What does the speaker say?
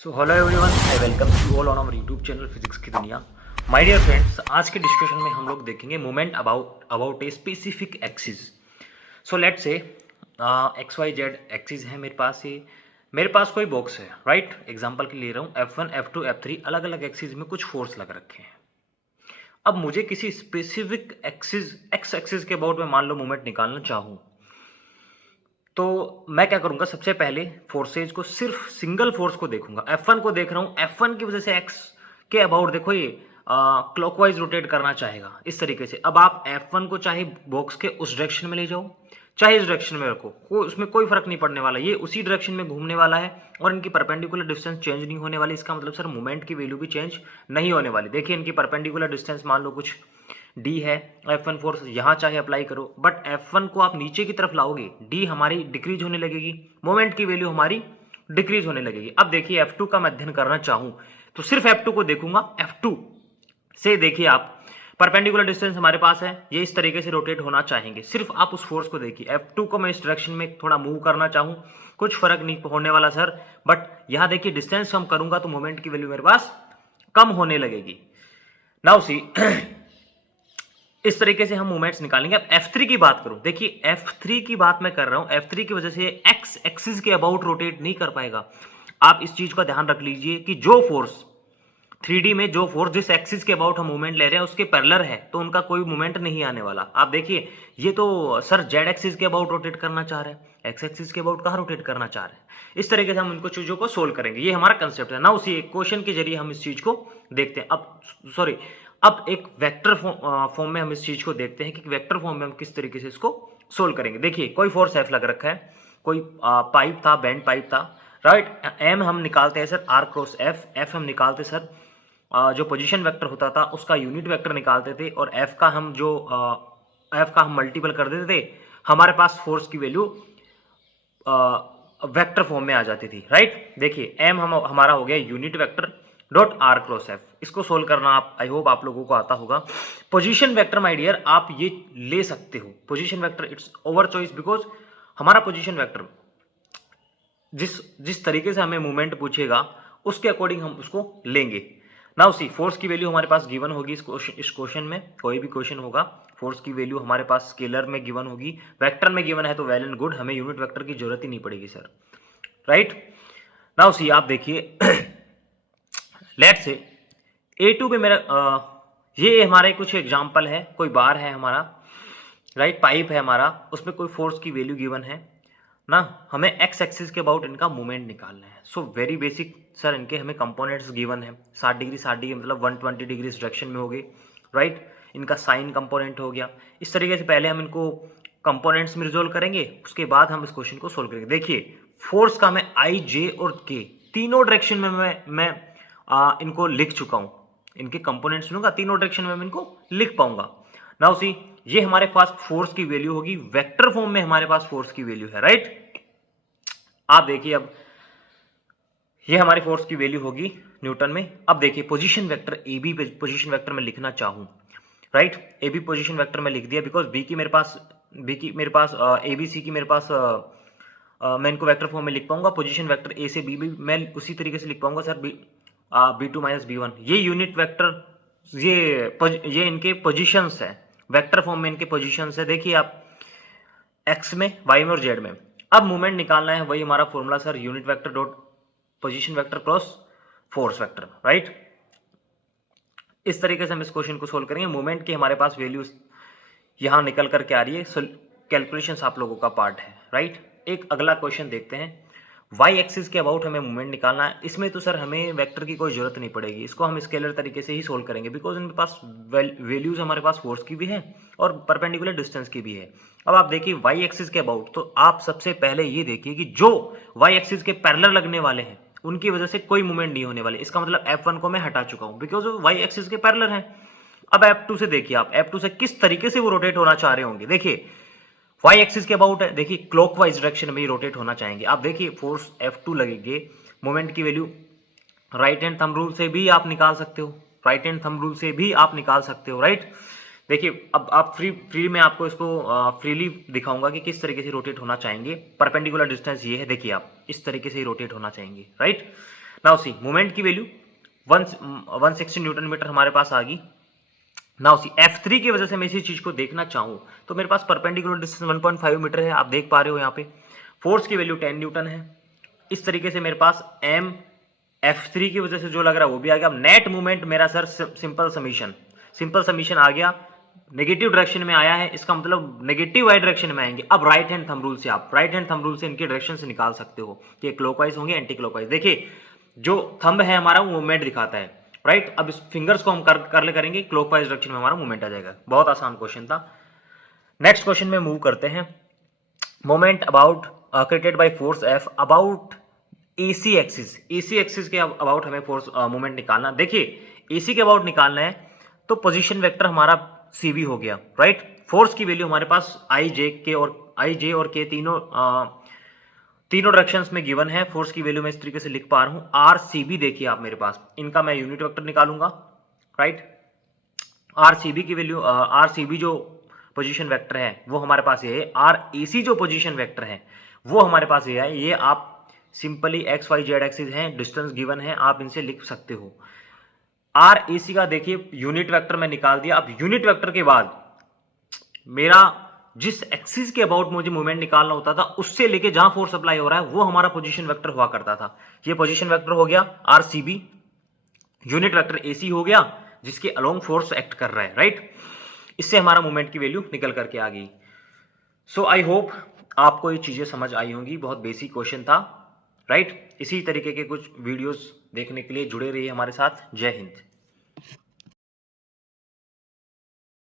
So hello everyone, I welcome you all on our YouTube channel physics की दुनिया। My dear friends, आज के discussion में हम लोग देखेंगे movement about a specific axis. So let's say X Y Z axis है मेरे पास। ये मेरे पास कोई बॉक्स है, राइट? एग्जांपल के लिए ले रहा हूँ F1 F2 F3 अलग अलग एक्सिस में कुछ फोर्स लग रखे हैं। अब मुझे किसी स्पेसिफिक एक्सिस एक्स एक्सिस के अबाउट में मान लो मूवमेंट निकालना चाहूँ, तो मैं क्या करूंगा? सबसे पहले फोर्सेज को, सिर्फ सिंगल फोर्स को देखूंगा। F1 को देख रहा हूं, F1 की वजह से एक्स के अबाउट देखो ये क्लॉकवाइज रोटेट करना चाहेगा इस तरीके से। अब आप F1 को चाहे बॉक्स के उस डायरेक्शन में ले जाओ, चाहे इस डायरेक्शन में रखो, उसमें कोई फर्क नहीं पड़ने वाला, ये उसी डायरेक्शन में घूमने वाला है और इनकी परपेंडिकुलर डिस्टेंस चेंज नहीं होने वाली। इसका मतलब सर मूवमेंट की वैल्यू भी चेंज नहीं होने वाली। देखिए इनकी परपेंडिकुलर डिस्टेंस मान लो कुछ डी है, F1 फोर्स यहाँ चाहे अप्लाई करो, बट F1 को आप नीचे की तरफ लाओगे, डी हमारी डिक्रीज होने लगेगी, मोमेंट की वैल्यू हमारी डिक्रीज होने लगेगी। अब देखिए F2 का मैं अध्ययन करना चाहूं तो सिर्फ F2 को देखूंगा। F2 से देखिए आप, परपेंडिकुलर डिस्टेंस हमारे पास है, ये इस तरीके से रोटेट होना चाहेंगे। सिर्फ आप उस फोर्स को देखिए। F2 को मैं इस डायरेक्शन में थोड़ा मूव करना चाहूं, कुछ फर्क नहीं होने वाला सर, बट यहां देखिए डिस्टेंस कम करूंगा तो मोमेंट की वैल्यू मेरे पास कम होने लगेगी। नाउ सी इस तरीके से हम मूवमेंट्स निकालेंगे। अब F3 की बात करूं, देखिए F3 की बात मैं कर रहा हूं, F3 की वजह से एक्स एक्सिस के अबाउट रोटेट नहीं कर पाएगा। आप इस चीज का ध्यान रख लीजिए कि जो फोर्स 3D में, जो फोर्स जिस एक्सिस के अबाउट हम मूवमेंट ले रहे हैं उसके पैरेलल है, तो उनका कोई मूवमेंट नहीं आने वाला। आप देखिए ये तो सर जेड एक्सिस के अबाउट रोटेट करना चाह रहे हैं, एक्स एक्सिस के अबाउट कहां रोटेट करना चाह रहे हैं। इस तरीके से हम इनको चीजों को सोल्व करेंगे, ये हमारा कंसेप्ट है ना। उसी क्वेश्चन के जरिए हम इस चीज को देखते हैं। अब एक वेक्टर फॉर्म में हम इस चीज को देखते हैं कि वेक्टर फॉर्म में हम किस तरीके से इसको सोल्व करेंगे। देखिए कोई फोर्स एफ लग रखा है, कोई पाइप था, बैंड पाइप था, राइट? एम हम निकालते हैं sir R cross F, F हम निकालते सर जो पोजीशन वेक्टर होता था उसका यूनिट वेक्टर निकालते थे, और एफ का हम मल्टीपल कर देते थे, हमारे पास फोर्स की वैल्यू वेक्टर फॉर्म में आ जाती थी, राइट? देखिए एम हमारा हो गया unit vector dot are cross F. इसको सोल्व करना आप, आई होप आप लोगों को आता होगा। पोजीशन वेक्टर माय डियर आप ये ले सकते हो, position vector it's over choice, because हमारा पोजीशन वेक्टर जिस जिस तरीके से हमें मूवमेंट पूछेगा उसके अकॉर्डिंग हम उसको लेंगे। नाउ सी फोर्स की वैल्यू हमारे पास गिवन होगी इस क्वेश्चन में, कोई भी क्वेश्चन होगा फोर्स की वैल्यू हमारे पास स्केलर में गिवन होगी, वेक्टर में गिवन है तो वेल एंड गुड, हमें यूनिट वेक्टर की जरूरत ही नहीं पड़ेगी सर, राइट? नाउ सी आप देखिए लेट से A2 पे मेरा ये हमारे कुछ एग्जांपल है, कोई बार है हमारा, राइट? पाइप है हमारा, उसमें कोई फोर्स की वैल्यू गिवन है ना, हमें एक्स एक्सिस के अबाउट इनका मूवमेंट निकालना है। सो वेरी बेसिक सर, इनके हमें कंपोनेंट्स गिवन है, 60 डिग्री 60 डिग्री मतलब 120 डिग्री डायरेक्शन में हो गए, राइट? इनका साइन कंपोनेंट हो गया। इस तरीके से पहले हम इनको कंपोनेंट्स में रिजोल्व करेंगे, उसके बाद हम इस क्वेश्चन को सोल्व करेंगे। देखिए फोर्स का मैं आई, जे और के तीनों डायरेक्शन में मैं इनको लिख चुका हूं, इनके कंपोनेंट्स लूंगा, तीनों डायरेक्शन में मैं इनको लिख पाऊंगा। नाउ सी ये हमारे पास फोर्स की वैल्यू होगी, वेक्टर फॉर्म में हमारे पास फोर्स की वैल्यू है, राइट? आप देखिए अब ये हमारी फोर्स की वैल्यू होगी न्यूटन में। अब देखिए position vector A B position vector में लिखना चाहूं, right? A B position vector में लिख दिया, बिकॉज बी की मेरे पास ए बी सी की मेरे पास मैं इनको वेक्टर फॉर्म में लिख पाऊंगा। पोजीशन वेक्टर ए से बी भी मैं उसी तरीके से लिख पाऊंगा सर, B2 माइनस B1, ये यूनिट वेक्टर, ये इनके पोजीशंस है, वेक्टर फॉर्म में इनके पोजीशंस है। देखिए आप एक्स में, वाई में और जेड में। अब मूवमेंट निकालना है, वही हमारा formula sir, unit vector dot position vector cross force vector, right? इस तरीके से हम इस क्वेश्चन को सोल्व करेंगे। मूवमेंट की हमारे पास वैल्यूज यहां निकल करके आ रही है, कैलकुलेशंस आप लोगों का पार्ट है, राइट? एक अगला क्वेश्चन देखते हैं, वाई एक्सिस के अबाउट हमें मूवमेंट निकालना है। इसमें तो सर हमें वेक्टर की कोई जरूरत नहीं पड़ेगी, इसको हम स्केलर तरीके से ही सोल्व करेंगे, बिकॉज इनके पास वैल्यूज हमारे पास फोर्स की भी है और परपेंडिकुलर डिस्टेंस की भी है। अब आप देखिए वाई एक्सिस के अबाउट, तो आप सबसे पहले ये देखिए कि जो वाई एक्सिस के पैरेलल लगने वाले हैं उनकी वजह से कोई मूवमेंट नहीं होने वाली। इसका मतलब F1 को मैं हटा चुका हूं, बिकॉज वो वाई एक्सिस के पैरेलल है। अब F2 से देखिए आप, F2 से किस तरीके से वो रोटेट होना चाह रहे होंगे। देखिए वाई एक्सिस के अबाउट है, देखिए क्लॉकवाइज डायरेक्शन में ही रोटेट होना चाहेंगे। आप देखिए फोर्स F2 लगेंगे, मोमेंट की value right hand thumb rule से भी आप निकाल सकते हो, राइट हैंड थंब रूल से भी आप निकाल सकते हो, राइट? देखिए अब आप फ्री में आपको इसको फ्रीली दिखाऊंगा कि किस तरीके से रोटेट होना चाहेंगे। परपेंडिकुलर डिस्टेंस ये है, देखिए आप इस तरीके से ही रोटेट होना चाहेंगे, राइट? नाउ सी मोमेंट की वैल्यू 160 न्यूटन मीटर हमारे पास आ गई। नाउ सी F3 की वजह से मैं इसी चीज को देखना चाहूं तो मेरे पास परपेंडिकुलर डिस्टेंस 1.5 मीटर है, आप देख पा रहे हो यहाँ पे। फोर्स की वैल्यू 10 न्यूटन है। इस तरीके से मेरे पास M F3 की वजह से जो लग रहा है वो भी आ गया। अब नेट मूवमेंट मेरा सर सिंपल समीशन आ गया, नेगेटिव डायरेक्शन में आया है, इसका मतलब नेगेटिव वाई डायरेक्शन में आएंगे। अब राइट हैंड थंब रूल से आप राइट हैंड थंब रूल से इनके डायरेक्शन से निकाल सकते हो कि क्लॉकवाइज होंगे एंटी क्लॉकवाइज। देखिए जो थंब है हमारा वो मूवमेंट दिखाता है, राइट। अब इस फिंगर्स को हम कर करेंगे क्लॉकवाइज डायरेक्शन में हमारा मूवमेंट आ जाएगा। बहुत आसान क्वेश्चन था। नेक्स्ट क्वेश्चन में मूव करते हैं। Moment about created by force F about AC axis के अबाउट हमें फोर्स मूवमेंट निकालना। देखिए AC के अबाउट निकालना है तो पोजीशन वेक्टर हमारा CV हो गया, राइट। फोर्स की वैल्यू हमारे पास I J और K तीनों डायरेक्शंस में गिवन है। फोर्स की वैल्यू मैं इस तरीके से लिख पा रहा हूं। RCB देखिए आप मेरे पास, इनका मैं यूनिट वेक्टर निकालूंगा, राइट। RCB की वैल्यू RCB जो पोजीशन वेक्टर है वो हमारे पास ये है। RAC जो पोजीशन वेक्टर है वो हमारे पास ये है। ये आप simply X Y Z axis हैं, डिस्टेंस गिवन है, आप इनसे लिख सकते हो। RAC का देखिए यूनिट वेक्टर मैं निकाल दिया। अब यूनिट वेक्टर के बाद मेरा जिस एक्सिस के अबाउट मुझे मूवमेंट निकालना होता था उससे लेके जहां फोर्स अप्लाई हो रहा है वो हमारा पोजीशन वेक्टर हुआ करता था। ये पोजीशन वेक्टर हो गया RCB, यूनिट वेक्टर AC हो गया जिसके अलोंग फोर्स एक्ट कर रहा है, राइट। इससे हमारा मूवमेंट की वैल्यू निकल करके आ गई। सो आई होप आपको ये चीजें समझ आई होंगी। बहुत बेसिक क्वेश्चन था, राइट। इसी तरीके के कुछ वीडियोस देखने के लिए जुड़े रहिए हमारे साथ। जय हिंद।